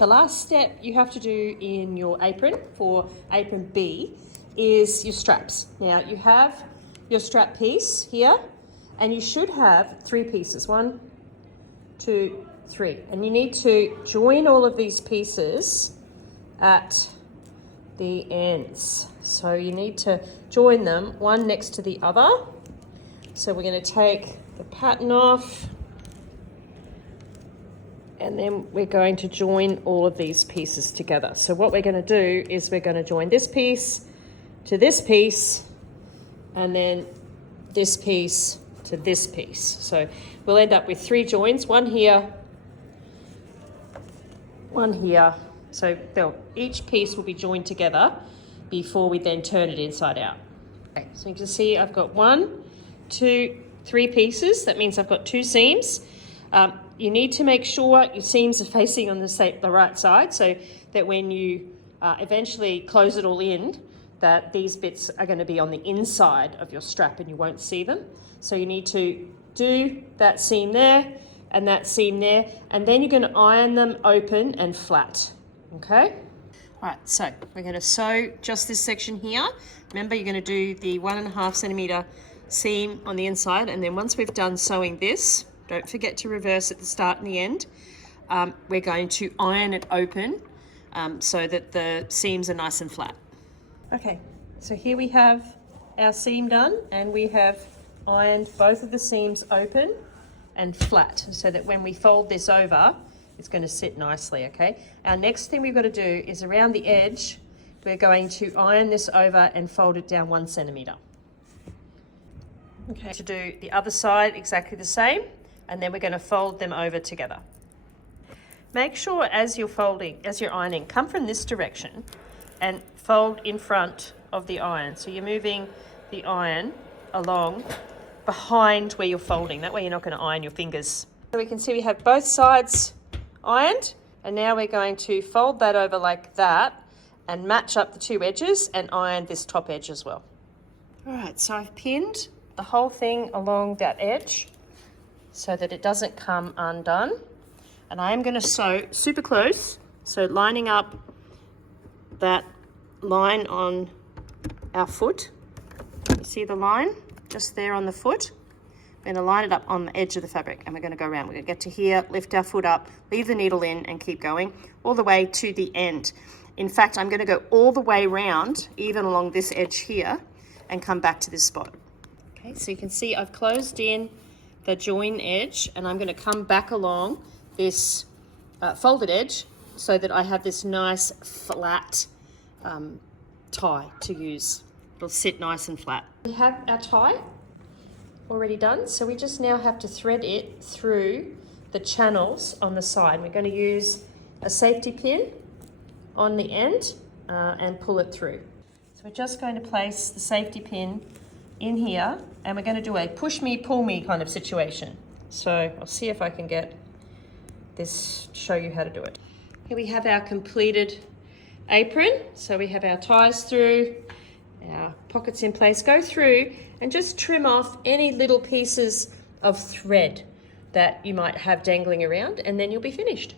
the last step you have to do in your apron for Apron B is your straps. Now you have your strap piece here, and you should have 3 pieces. 1, 2, 3. And you need to join all of these pieces at the ends. So you need to join them one next to the other. So we're going to take the pattern off, and then we're going to join all of these pieces together. So what we're going to do is we're going to join this piece to this piece, and then this piece to this piece. So we'll end up with 3 joins, one here, one here. So each piece will be joined together before we then turn it inside out. Okay, so you can see I've got 1, 2, 3 pieces. That means I've got 2 seams. You need to make sure your seams are facing on the right side, so that when you eventually close it all in, that these bits are going to be on the inside of your strap and you won't see them. So you need to do that seam there and that seam there, and then you're going to iron them open and flat. Okay? All right, so we're going to sew just this section here. Remember, you're going to do the 1.5 centimetre seam on the inside, and then once we've done sewing this, don't forget to reverse at the start and the end. We're going to iron it open so that the seams are nice and flat. Okay, so here we have our seam done, and we have ironed both of the seams open and flat so that when we fold this over, it's going to sit nicely, okay? Our next thing we've got to do is around the edge, we're going to iron this over and fold it down 1 centimetre. Okay, to do the other side exactly the same, and then we're going to fold them over together. Make sure as you're ironing, come from this direction and fold in front of the iron. So you're moving the iron along behind where you're folding. That way you're not going to iron your fingers. So we can see we have both sides ironed, and now we're going to fold that over like that and match up the 2 edges and iron this top edge as well. All right, so I've pinned the whole thing along that edge so that it doesn't come undone. And I am going to sew super close, so lining up that line on our foot. You see the line just there on the foot? We're going to line it up on the edge of the fabric, and we're going to go around. We're going to get to here, lift our foot up, leave the needle in, and keep going all the way to the end. In fact, I'm going to go all the way around, even along this edge here, and come back to this spot. Okay, so you can see I've closed in the join edge, and I'm going to come back along this folded edge so that I have this nice flat tie to use. It'll sit nice and flat. We have our tie already done, so we just now have to thread it through the channels on the side. We're going to use a safety pin on the end and pull it through. So we're just going to place the safety pin in here, and we're going to do a push me, pull me kind of situation. So I'll see if I can get this, show you how to do it. Here we have our completed apron. So we have our ties through, our pockets in place. Go through and just trim off any little pieces of thread that you might have dangling around, and then you'll be finished.